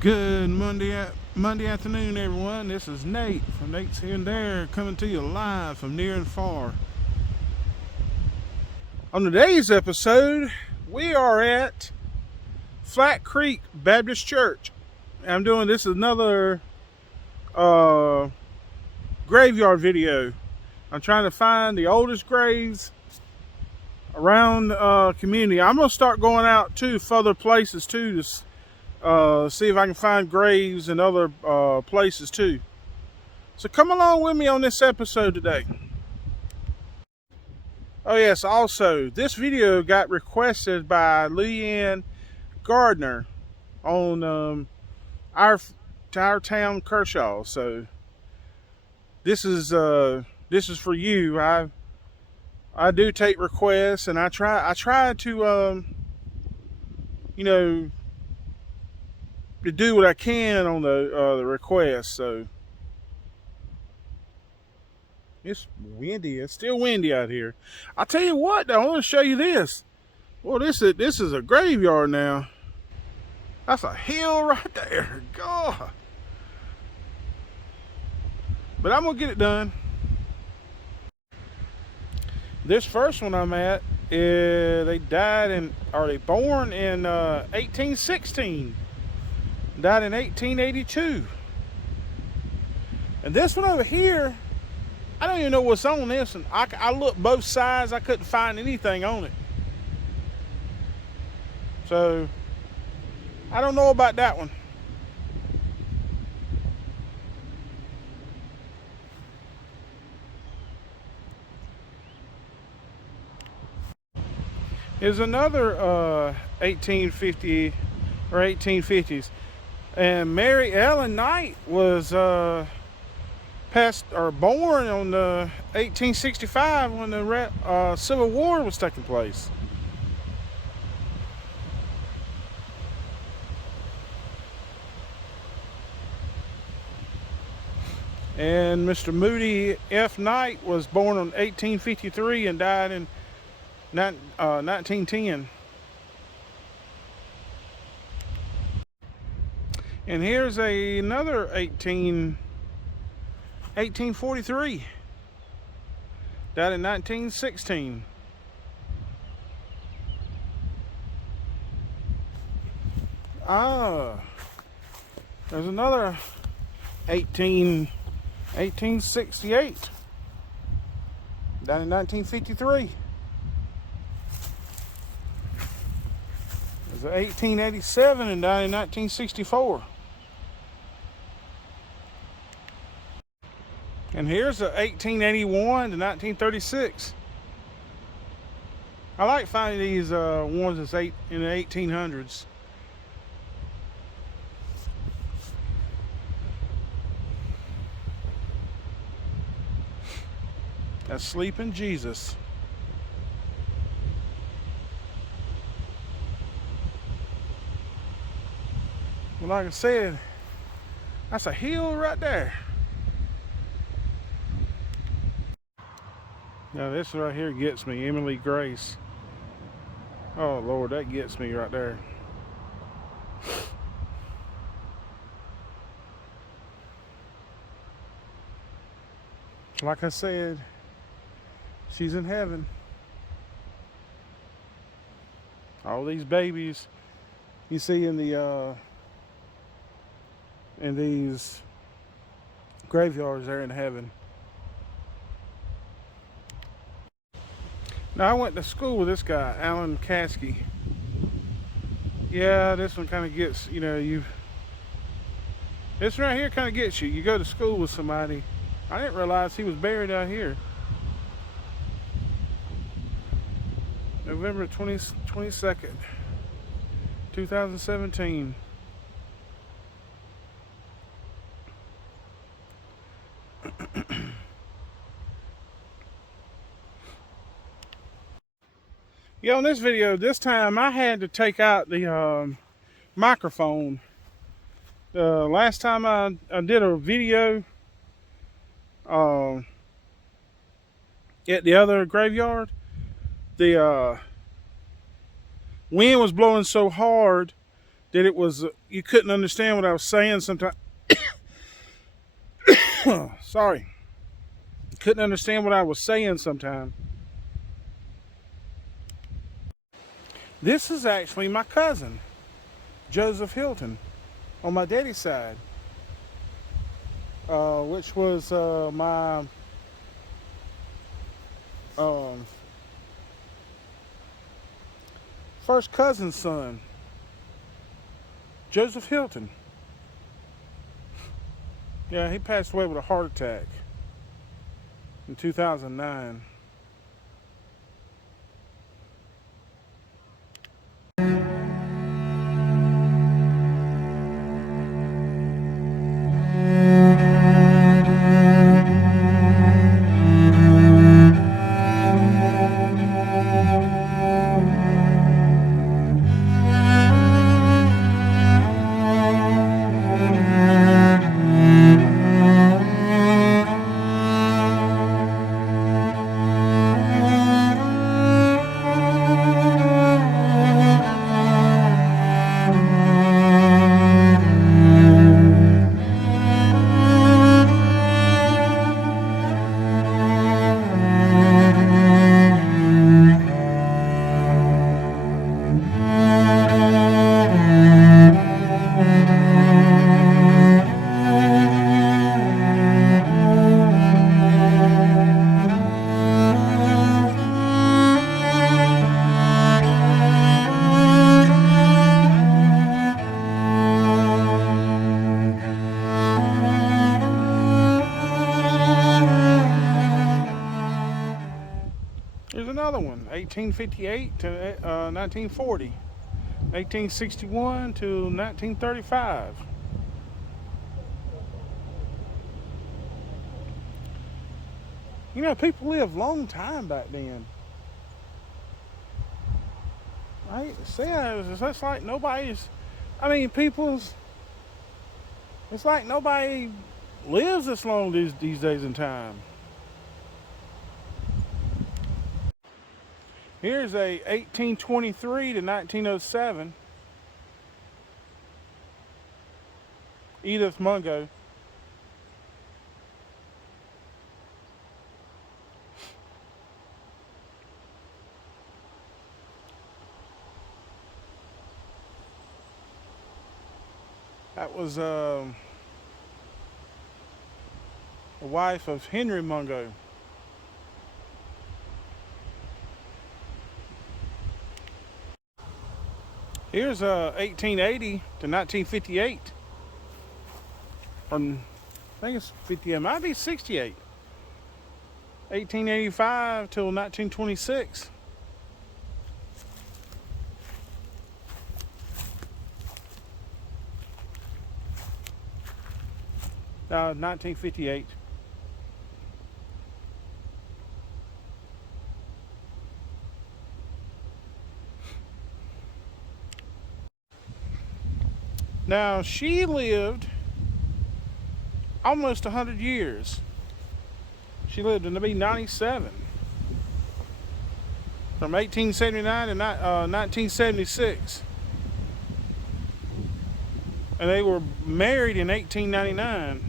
Good Monday afternoon, everyone. This is Nate from Nate's Here and There, coming to you live from near and far. On today's episode, we are at Flat Creek Baptist Church. I'm doing this another graveyard video. I'm trying to find the oldest graves around the community. I'm gonna start going out to further places too to see if I can find graves in other places too. So come along with me on this episode today. Oh yes, also this video got requested by Leanne Gardner on our town Kershaw. So this is for you. I do take requests, and I try to to do what I can on the request. So it's windy. It's still windy out here. I tell you what, though, I want to show you this. Well, this is a graveyard now. That's a hill right there. God. But I'm gonna get it done. This first one I'm at, they born in 1816. Died in 1882. And this one over here, I don't even know what's on this. And I looked both sides, I couldn't find anything on it. So, I don't know about that one. Here's another 1850 or 1850s. And Mary Ellen Knight was born on 1865 when the Civil War was taking place. And Mr. Moody F. Knight was born on 1853 and died in 1910. And here's another 1843. Died in 1916. There's another 1868. Died in 1953. There's an 1887 and died in 1964. And here's a 1881 to 1936. I like finding these ones that's in the 1800s. That's Sleeping Jesus. Well, like I said, that's a hill right there. Now this right here gets me, Emily Grace. Oh Lord, that gets me right there. Like I said, she's in heaven. All these babies you see in these graveyards, they're in heaven. Now I went to school with this guy, Alan Caskey. Yeah, this one kind of gets, this right here kind of gets you. You go to school with somebody. I didn't realize he was buried out here. November 22nd, 2017. Yeah, on this video, this time I had to take out the microphone. Last time I did a video at the other graveyard, the wind was blowing so hard that it was, you couldn't understand what I was saying sometimes. Sorry. Couldn't understand what I was saying sometimes. This is actually my cousin, Joseph Hilton, on my daddy's side, which was my first cousin's son, Joseph Hilton. Yeah, he passed away with a heart attack in 2009. Here's another one, 1858 to 1940, 1861 to 1935. You know, people lived a long time back then. I hate to say it, it's like nobody's, I mean, it's like nobody lives this long these days in time. Here's a 1823 to 1907 Edith Mungo. That was the wife of Henry Mungo. Here's 1880 to 1958. I think it's 58. It might be 68. 1885 till 1926. No, 1958. Now, she lived almost 100 years. She lived to be 97. From 1879 to 1976. And they were married in 1899.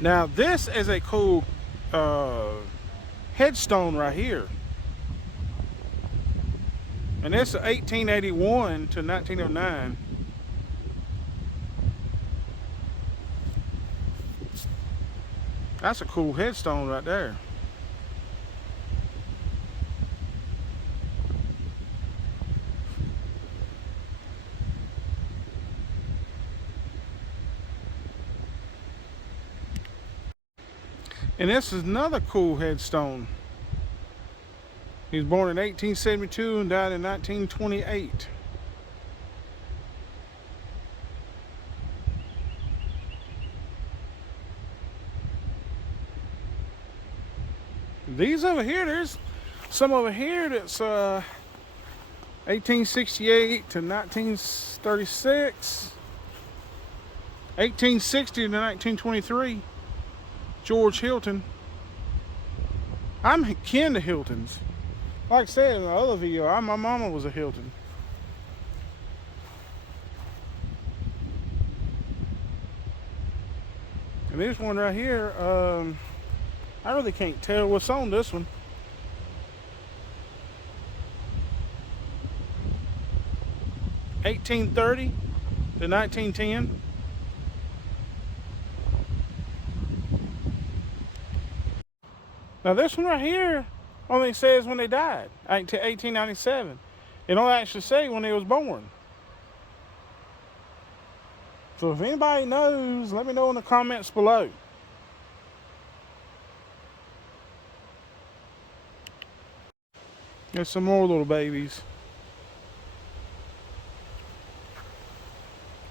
Now this is a cool headstone right here. And it's 1881 to 1909. That's a cool headstone right there. And this is another cool headstone. He was born in 1872 and died in 1928. These over here, there's some over here that's 1868 to 1936. 1860 to 1923, George Hilton. I'm kin to Hiltons. Like I said in the other video, my mama was a Hilton. And this one right here, I really can't tell what's on this one. (1830 to 1910). Now this one right here only says when they died, 1897. It don't actually say when they was born. So if anybody knows, let me know in the comments below. There's some more little babies.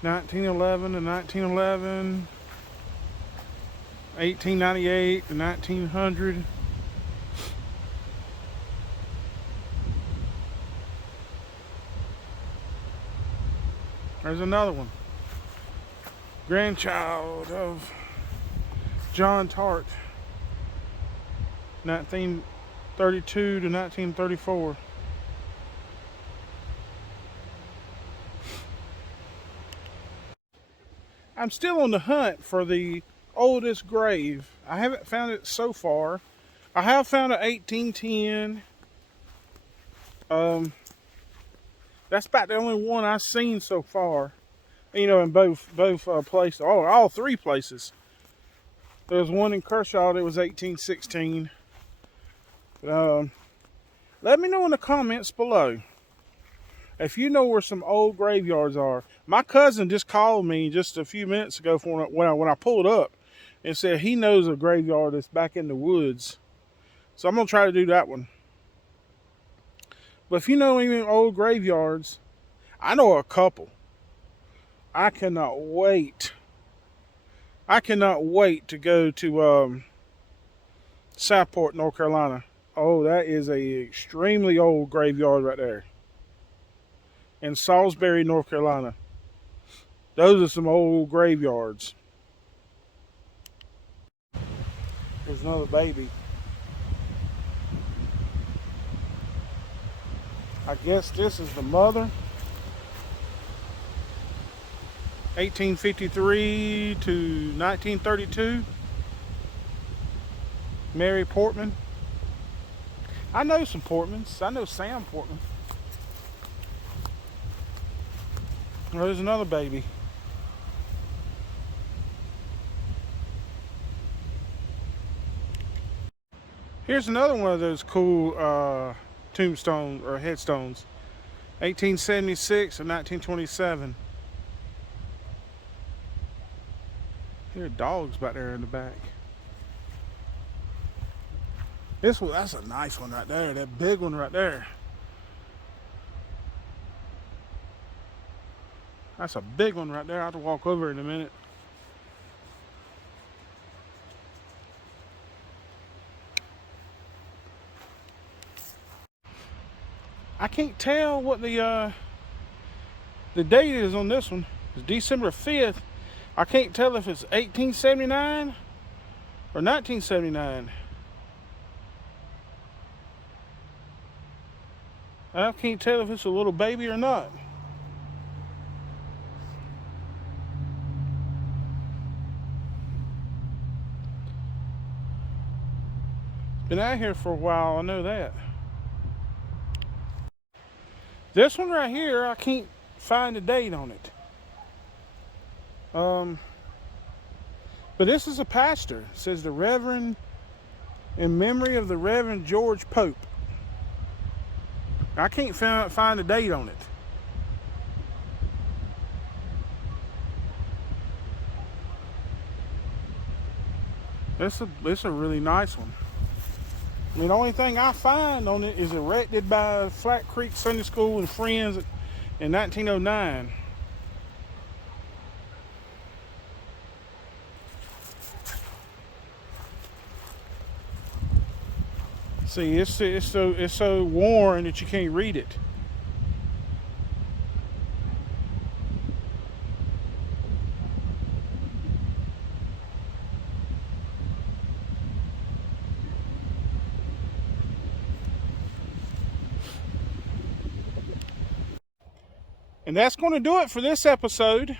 1911 to 1911. 1898 to 1900. There's another one. Grandchild of John Tart. 1932 to 1934. I'm still on the hunt for the oldest grave. I haven't found it so far. I have found an 1810. That's about the only one I've seen so far. You know, in both places, all three places. There was one in Kershaw that was 1816. Let me know in the comments below if you know where some old graveyards are. My cousin just called me just a few minutes ago when I pulled up and said he knows a graveyard that's back in the woods. So I'm going to try to do that one. But if you know any old graveyards, I know a couple. I cannot wait. I cannot wait to go to Southport, North Carolina. Oh, that is a extremely old graveyard right there. In Salisbury, North Carolina. Those are some old graveyards. There's another baby. I guess this is the mother. 1853 to 1932. Mary Portman. I know some Portmans. I know Sam Portman. Oh, there's another baby. Here's another one of those cool tombstones or headstones. 1876 and 1927. There are dogs back there in the back. This one, that's a nice one right there. That big one right there. That's a big one right there. I have to walk over in a minute. I can't tell what the date is on this one. It's December 5th. I can't tell if it's 1879 or 1979. I can't tell if it's a little baby or not. Been out here for a while, I know that. This one right here, I can't find a date on it. But this is a pastor. It says the Reverend, in memory of the Reverend George Pope. I can't find a date on it. It's a really nice one. I mean, the only thing I find on it is erected by Flat Creek Sunday School and Friends in 1909. See, it's so worn that you can't read it. And that's going to do it for this episode.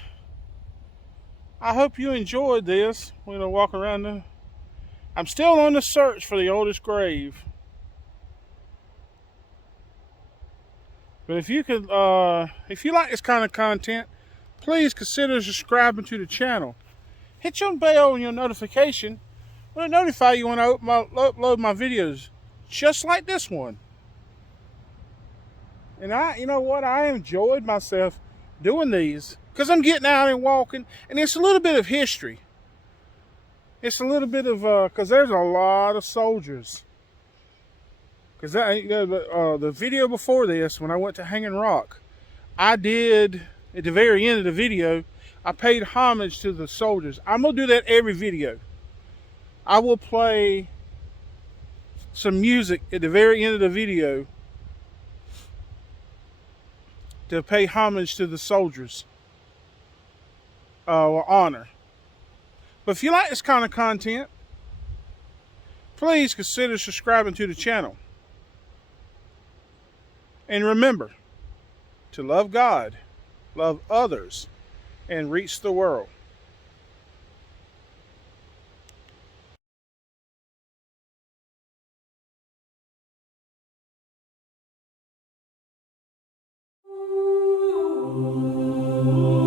I hope you enjoyed this. We're going to walk around I'm still on the search for the oldest grave. But if you could, if you like this kind of content, please consider subscribing to the channel. Hit your bell and your notification. It'll notify you when I upload my videos, just like this one. And you know what? I enjoyed myself doing these because I'm getting out and walking, and it's a little bit of history. It's a little bit of because there's a lot of soldiers. Because the video before this, when I went to Hanging Rock, I did at the very end of the video, I paid homage to the soldiers. I'm gonna do that every video. I will play some music at the very end of the video to pay homage to the soldiers or honor. But if you like this kind of content, please consider subscribing to the channel. And remember to love God, love others, and reach the world. Ooh.